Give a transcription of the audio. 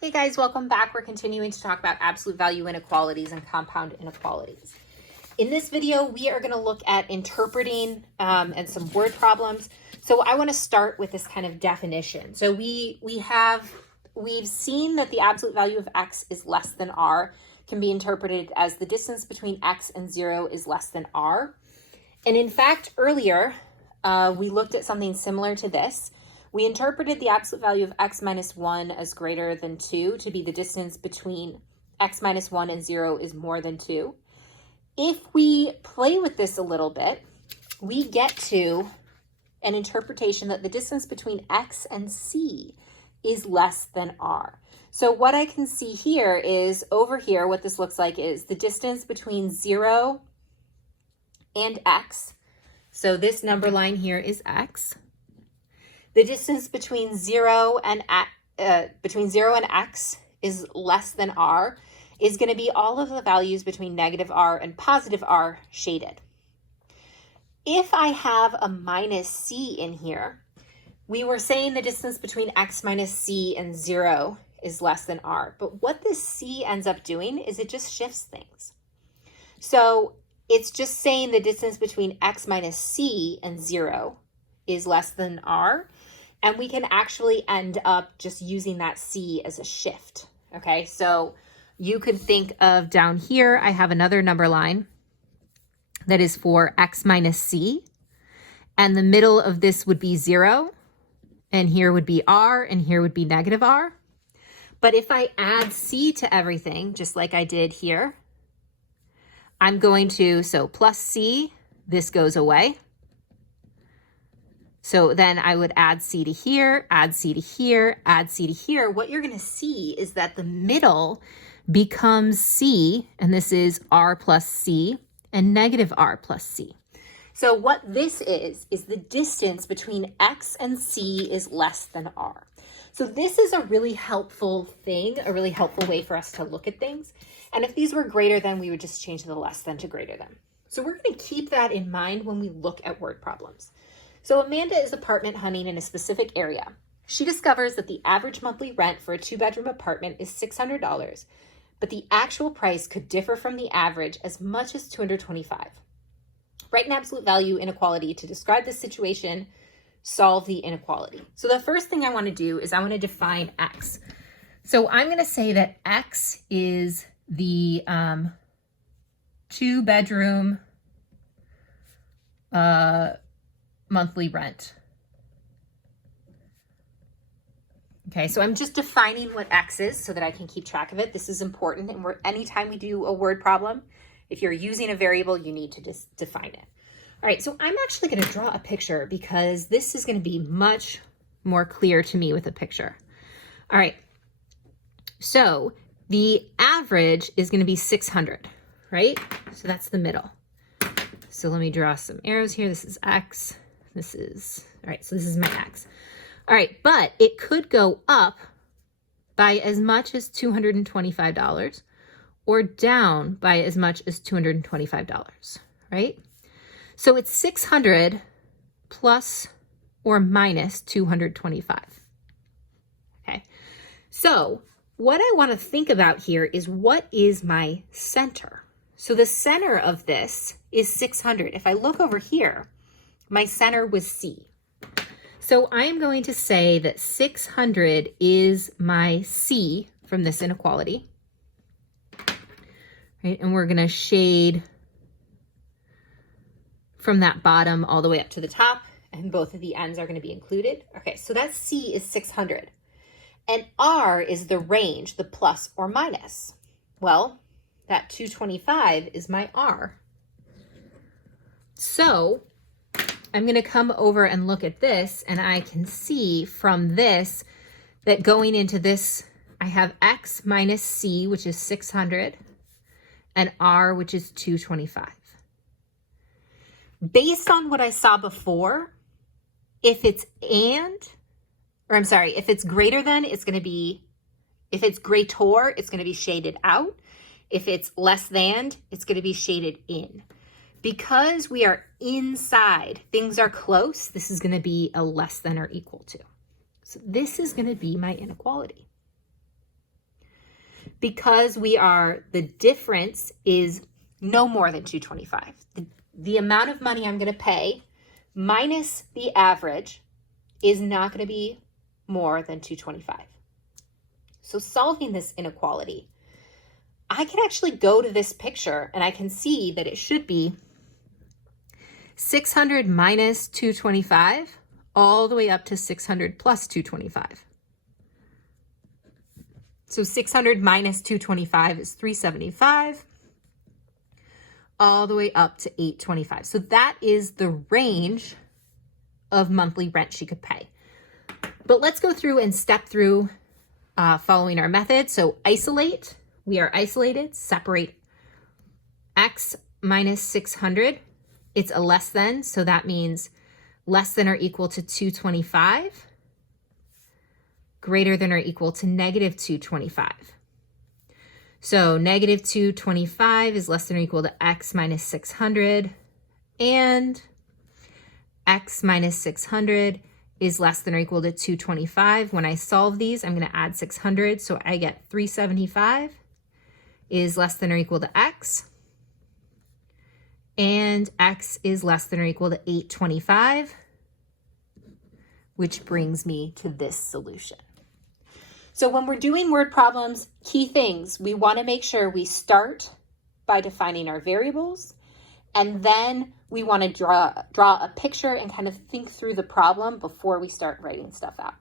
Hey guys, welcome back. We're continuing to talk about absolute value inequalities and compound inequalities. In this video, we are going to look at interpreting and some word problems. So I want to start with this kind of definition. So we've seen that the absolute value of x is less than r can be interpreted as the distance between x and 0 is less than r. And in fact, earlier, we looked at something similar to this. We interpreted the absolute value of x minus 1 as greater than 2 to be the distance between x minus 1 and 0 is more than 2. If we play with this a little bit, we get to an interpretation that the distance between x and c is less than r. So what I can see here is over here, what this looks like is the distance between 0 and x. So this number line here is x. The distance between 0 and x is less than r is going to be all of the values between negative r and positive r shaded. If I have a minus c in here, we were saying the distance between x minus c and 0 is less than r. But what this c ends up doing is it just shifts things. So it's just saying the distance between x minus c and 0 is less than r. And we can actually end up just using that c as a shift. Okay, so you could think of down here, I have another number line that is for x minus c. And the middle of this would be 0. And here would be r, and here would be negative r. But if I add c to everything, just like I did here, I'm going to, so plus c, this goes away. So then I would add c to here, add c to here, add c to here. What you're going to see is that the middle becomes c, and this is r plus c, and negative r plus c. So what this is the distance between x and c is less than r. So this is a really helpful thing, a really helpful way for us to look at things. And if these were greater than, we would just change the less than to greater than. So we're going to keep that in mind when we look at word problems. So Amanda is apartment hunting in a specific area. She discovers that the average monthly rent for a 2-bedroom apartment is $600, but the actual price could differ from the average as much as $225. Write an absolute value inequality to describe this situation, solve the inequality. So the first thing I want to do is I want to define x. So I'm going to say that x is the 2-bedroom monthly rent. Okay, so I'm just defining what x is so that I can keep track of it. This is important, and anytime we do a word problem, if you're using a variable, you need to just define it. All right, so I'm actually going to draw a picture because this is going to be much more clear to me with a picture. All right, so the average is going to be 600, right? So that's the middle. So let me draw some arrows here. This is x. This is, all right, so this is my x. All right, but it could go up by as much as $225 or down by as much as $225, right? So it's 600 plus or minus 225. Okay, so what I want to think about here is what is my center? So the center of this is 600. If I look over here, my center was C. So I'm going to say that 600 is my C from this inequality. Right? And we're going to shade from that bottom all the way up to the top, and both of the ends are going to be included. Okay, so that C is 600. And R is the range, the plus or minus. Well, that 225 is my R. So I'm going to come over and look at this, and I can see from this that going into this, I have x minus c, which is 600, and r, which is 225. Based on what I saw before, if it's if it's greater than, it's going to be, if it's greater, it's going to be shaded out. If it's less than, it's going to be shaded in. Because we are inside, things are close, this is going to be a less than or equal to. So this is going to be my inequality. because the difference is no more than 225. The amount of money I'm going to pay minus the average is not going to be more than 225. So solving this inequality, I can actually go to this picture and I can see that it should be 600 minus 225 all the way up to 600 plus 225. So 600 minus 225 is 375 all the way up to 825. So that is the range of monthly rent she could pay. But let's go through and step through following our method. So isolate, we are isolated, separate x minus 600. It's a less than, so that means less than or equal to 225, greater than or equal to negative 225. So negative 225 is less than or equal to x minus 600, and x minus 600 is less than or equal to 225. When I solve these, I'm going to add 600, so I get 375 is less than or equal to x, and x is less than or equal to 825, which brings me to this solution. So when we're doing word problems, key things, we want to make sure we start by defining our variables, and then we want to draw a picture and kind of think through the problem before we start writing stuff out.